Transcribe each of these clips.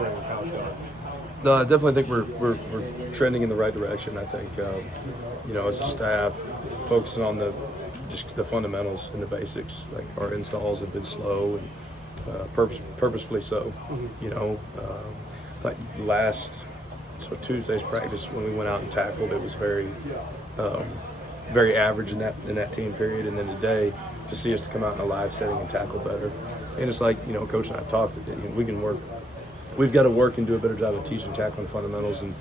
spring, how it's going? No, I definitely think we're trending in the right direction. I think as a staff, focusing on just the fundamentals and the basics. Like our installs have been slow and purposefully so. Like Tuesday's practice when we went out and tackled, it was very average in that team period, and then today to see us to come out in a live setting and tackle better. And it's like, Coach and I have talked, we've got to work and do a better job of teaching tackling fundamentals and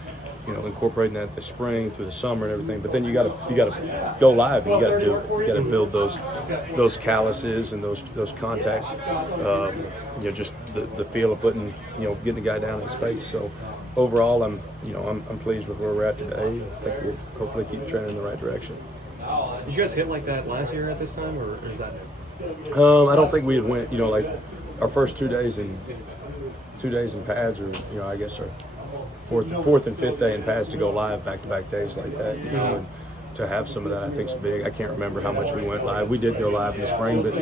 incorporating that this spring through the summer and everything. But then you got to go live and you got to build those calluses and those contact just the feel of putting getting a guy down in space. So overall I'm pleased with where we're at today. I think we'll hopefully keep trending in the right direction. Did you guys hit like that last year at this time, or is that new? I don't think we had went like our first 2 days in pads, or I guess our fourth and fifth day in pads to go live back-to-back days like that, and to have some of that I think is big. I can't remember how much we went live. We did go live in the spring, but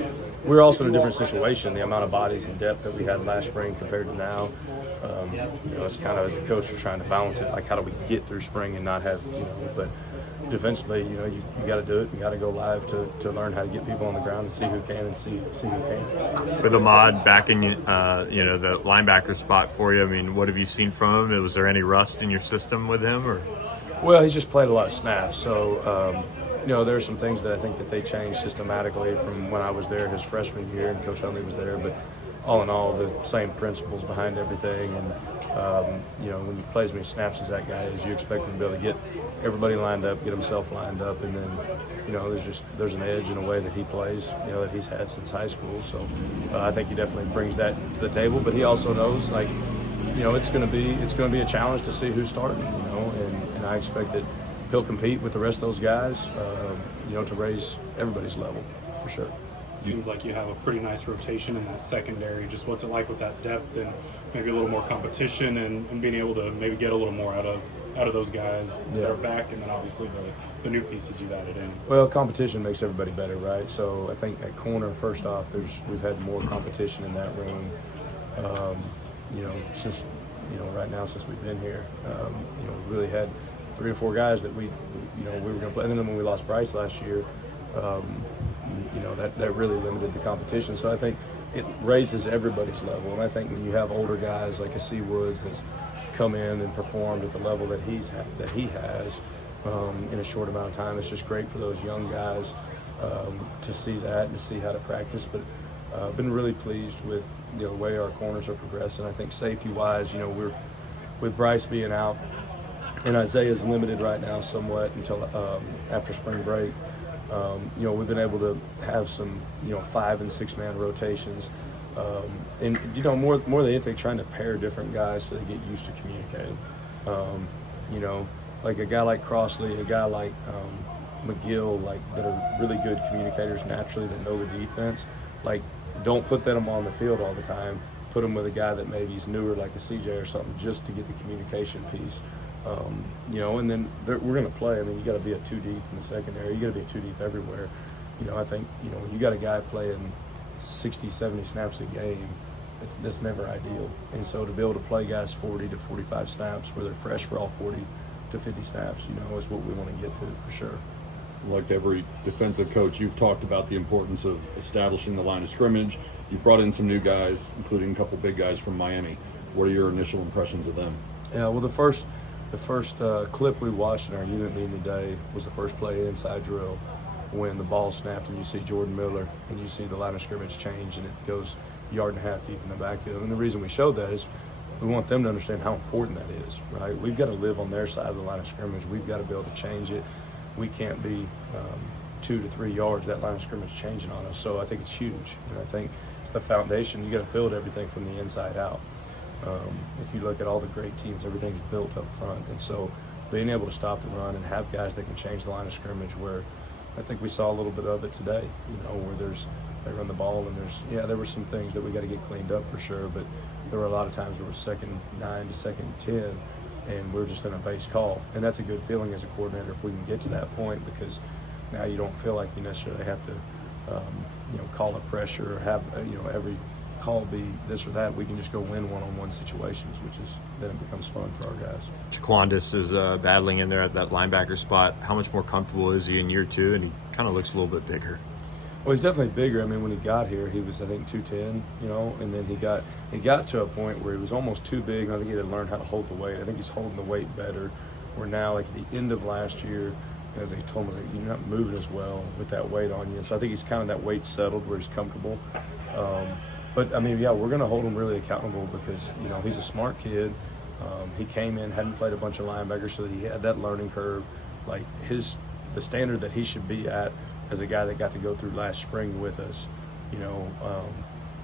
we're also in a different situation. The amount of bodies and depth that we had last spring compared to now, it's kind of, as a coach, you're trying to balance it. Like, how do we get through spring and not have, but defensively, you got to do it. You got to go live to learn how to get people on the ground and see who can and see who can't. With Ahmad backing, the linebacker spot for you, I mean, what have you seen from him? Was there any rust in your system with him, or? Well, he's just played a lot of snaps, so there are some things that I think that they changed systematically from when I was there his freshman year and Coach Huntley was there, but all in all, the same principles behind everything. And when he plays many snaps as that guy is, you expect him to be able to get everybody lined up, get himself lined up, and then there's an edge in a way that he plays that he's had since high school. So I think he definitely brings that to the table. But he also knows, like, it's going to be a challenge to see who's starting. And I expect that he'll compete with the rest of those guys, to raise everybody's level for sure. Seems like you have a pretty nice rotation in that secondary. Just what's it like with that depth and maybe a little more competition and being able to maybe get a little more out of those guys that are back, and then obviously the new pieces you've added in? Well, competition makes everybody better, right? So I think at corner, first off, we've had more competition in that room. Since right now since we've been here, we really had 3 or 4 guys that we were going to play. And then when we lost Bryce last year, that really limited the competition. So I think it raises everybody's level. And I think when you have older guys like a C. Woods that's come in and performed at the level that he has in a short amount of time, it's just great for those young guys to see that and to see how to practice. But I've been really pleased with the way our corners are progressing. I think safety-wise, we're with Bryce being out, and Isaiah's limited right now somewhat until after spring break. We've been able to have some 5- and 6-man rotations, and more than anything, trying to pair different guys so they get used to communicating. Like a guy like Crossley, a guy like McGill, like, that are really good communicators naturally, that know the defense. Like, don't put them on the field all the time. Put them with a guy that maybe is newer, like a CJ or something, just to get the communication piece. And then we're going to play. I mean, you got to be a 2 deep in the secondary. You got to be a 2 deep everywhere. I think, when you got a guy playing 60, 70 snaps a game, that's never ideal. And so to be able to play guys 40 to 45 snaps where they're fresh for all 40 to 50 snaps, is what we want to get to for sure. Like every defensive coach, you've talked about the importance of establishing the line of scrimmage. You've brought in some new guys, including a couple big guys from Miami. What are your initial impressions of them? Yeah, well, the first clip we watched in our unit meeting today was the first play inside drill, when the ball snapped and you see Jordan Miller and you see the line of scrimmage change and it goes 1.5 yards deep in the backfield. And the reason we showed that is we want them to understand how important that is, right? We've got to live on their side of the line of scrimmage. We've got to be able to change it. We can't be 2 to 3 yards, that line of scrimmage changing on us. So I think it's huge. And I think it's the foundation. You got to build everything from the inside out. If you look at all the great teams, everything's built up front. And so being able to stop the run and have guys that can change the line of scrimmage, where I think we saw a little bit of it today, where they run the ball and there were some things that we got to get cleaned up for sure, but there were a lot of times where it was 2nd 9 to 2nd 10, and we're just in a base call. And that's a good feeling as a coordinator if we can get to that point, because now you don't feel like you necessarily have to, call a pressure or have, every call be this or that. We can just go win one-on-one situations, which is then it becomes fun for our guys. Jaquandis is battling in there at that linebacker spot. How much more comfortable is he in year two? And he kind of looks a little bit bigger. Well, he's definitely bigger. I mean, when he got here, he was, I think, 210, and then he got to a point where he was almost too big, and I think he had to learn how to hold the weight. I think he's holding the weight better, where now, like, at the end of last year, as he told me, like, you're not moving as well with that weight on you. So I think he's kind of that weight settled where he's comfortable. But, I mean, yeah, we're going to hold him really accountable because, he's a smart kid. He came in, hadn't played a bunch of linebackers, so he had that learning curve. Like, the standard that he should be at as a guy that got to go through last spring with us, we're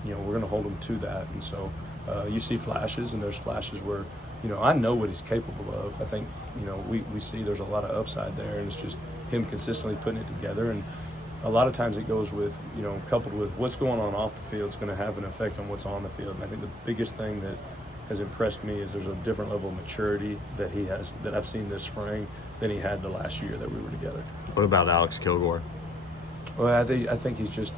going to hold him to that. And so you see flashes, and there's flashes where, I know what he's capable of. I think, we see there's a lot of upside there, and it's just him consistently putting it together. And a lot of times it goes with, coupled with what's going on off the field is going to have an effect on what's on the field. And I think the biggest thing that has impressed me is there's a different level of maturity that he has, that I've seen this spring, than he had the last year that we were together. What about Alex Kilgore? Well, I think he's just,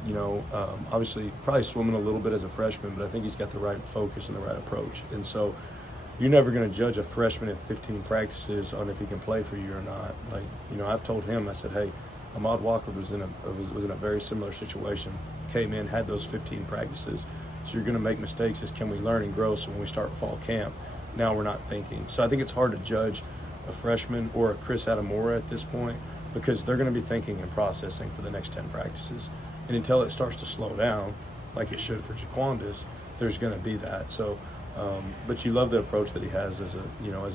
obviously probably swimming a little bit as a freshman, but I think he's got the right focus and the right approach. And so you're never going to judge a freshman at 15 practices on if he can play for you or not. Like, I've told him, I said, hey, Ahmad Walker was in a very similar situation. Came in, had those 15 practices. So you're going to make mistakes. Is can we learn and grow? So when we start fall camp, now we're not thinking. So I think it's hard to judge a freshman or a Chris Adamora at this point, because they're going to be thinking and processing for the next 10 practices. And until it starts to slow down, like it should for Jaquandis, there's going to be that. So, but you love the approach that he has as a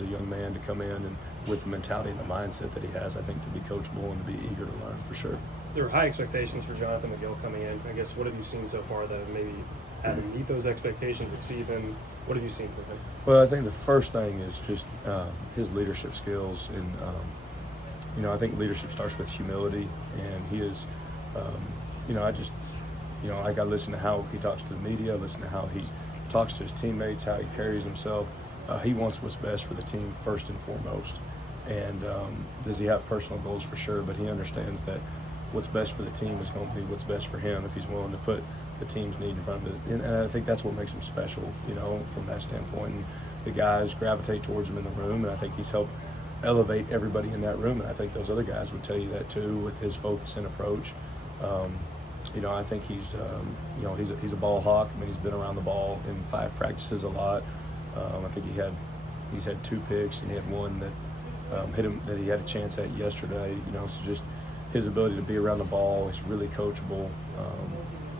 young man to come in and with the mentality and the mindset that he has, I think, to be coachable and to be eager to learn for sure. There were high expectations for Jonathan McGill coming in. I guess, what have you seen so far that have maybe had him meet those expectations, exceed them? What have you seen from him? Well, I think the first thing is just his leadership skills, and I think leadership starts with humility, and he is, I got to listen to how he talks to the media, listen to how he talks to his teammates, how he carries himself. He wants what's best for the team first and foremost, and does he have personal goals? For sure, but he understands that what's best for the team is going to be what's best for him if he's willing to put the team's need in front of it. And I think that's what makes him special, from that standpoint. And the guys gravitate towards him in the room, and I think he's helped elevate everybody in that room. And I think those other guys would tell you that too, with his focus and approach. I think he's a ball hawk. I mean, he's been around the ball in 5 practices a lot. I think he's had 2 picks, and he had one that hit him that he had a chance at yesterday. So just his ability to be around the ball is really coachable.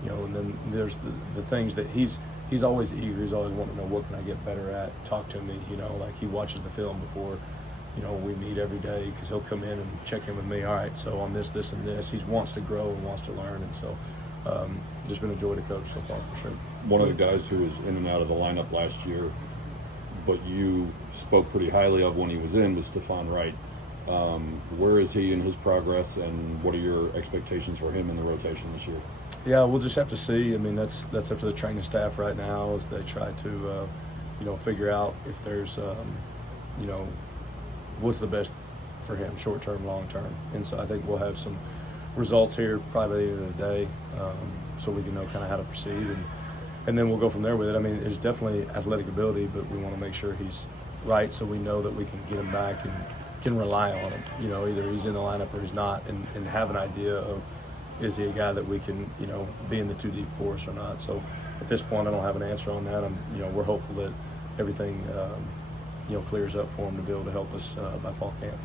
And then there's the things that he's always eager. He's always wanting to know, what can I get better at? Talk to me. Like he watches the film before. We meet every day, because he'll come in and check in with me. All right, so on this, and this. He wants to grow and wants to learn, and so just been a joy to coach so far for sure. One of the guys who was in and out of the lineup last year, but you spoke pretty highly of when he was in, was Stephon Wright. Where is he in his progress, and what are your expectations for him in the rotation this year? Yeah, we'll just have to see. I mean, that's up to the training staff right now as they try to, figure out if there's, what's the best for him, short term, long term. And so I think we'll have some results here probably by the end of the day, so we can know kind of how to proceed, and then we'll go from there with it. I mean, there's definitely athletic ability, but we want to make sure he's right, so we know that we can get him back and can rely on him. Either he's in the lineup or he's not, and have an idea of, is he a guy that we can, be in the 2 deep for us or not. So at this point, I don't have an answer on that. We're hopeful that everything, clears up for him to be able to help us by fall camp.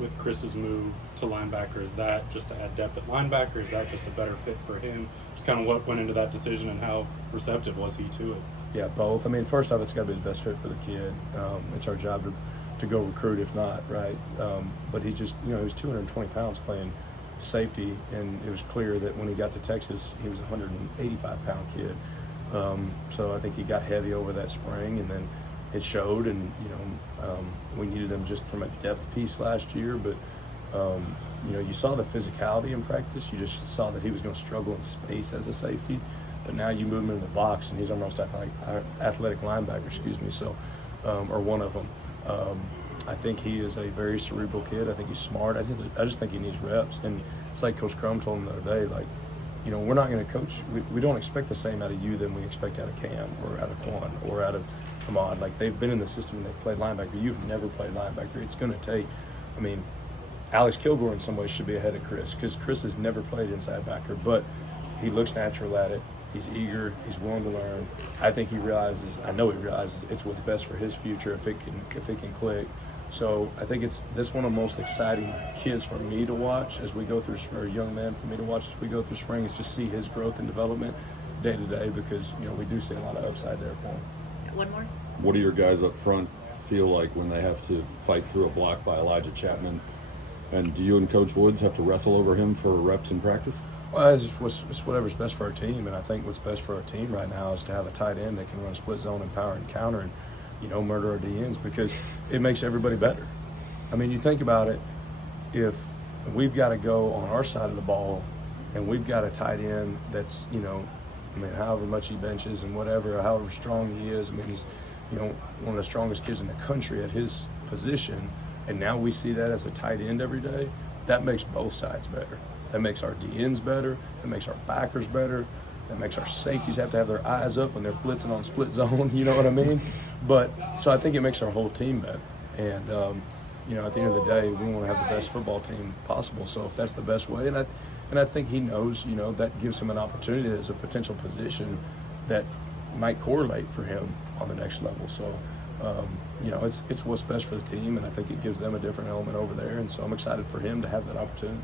With Chris's move to linebacker, is that just to add depth at linebacker? Is that just a better fit for him? Just kind of what went into that decision, and how receptive was he to it? Yeah, both. I mean, first off, it's got to be the best fit for the kid. It's our job to go recruit, if not, right? But he just, he was 220 pounds playing safety, and it was clear that when he got to Texas, he was a 185-pound kid. So I think he got heavy over that spring, and then it showed, and we needed him just from a depth piece last year, but you saw the physicality in practice. You just saw that he was going to struggle in space as a safety, but now you move him into the box, and he's our most athletic linebacker, so or one of them. I think he is a very cerebral kid. I think he's smart. I just think he needs reps, and it's like Coach Crum told him the other day, like, we're not going to coach. We don't expect the same out of you than we expect out of Cam or out of Quan or out of Ahmad. Like, they've been in the system and they've played linebacker. You've never played linebacker. It's going to take, I mean, Alex Kilgore in some ways should be ahead of Chris, because Chris has never played inside backer, but he looks natural at it. He's eager. He's willing to learn. I think he realizes, I know he realizes, it's what's best for his future if it can click. So I think that's one of the most exciting kids for me to watch as we go through, or young man for me to watch as we go through spring, is just see his growth and development day to day, because we do see a lot of upside there for him. One more. What do your guys up front feel like when they have to fight through a block by Elijah Chapman? And do you and Coach Woods have to wrestle over him for reps in practice? Well, it's whatever's best for our team, and I think what's best for our team right now is to have a tight end that can run split zone and power and counter and murder our DNs, because it makes everybody better. I mean, you think about it, if we've got to go on our side of the ball and we've got a tight end that's, however much he benches and whatever, however strong he is, I mean, he's, one of the strongest kids in the country at his position, and now we see that as a tight end every day, that makes both sides better. That makes our DNs better, that makes our backers better, that makes our safeties have to have their eyes up when they're blitzing on split zone, you know what I mean? But, so I think it makes our whole team better. And, at the end of the day, we want to have the best football team possible. So if that's the best way, and I think he knows, that gives him an opportunity as a potential position that might correlate for him on the next level. So, it's what's best for the team, and I think it gives them a different element over there. And so I'm excited for him to have that opportunity.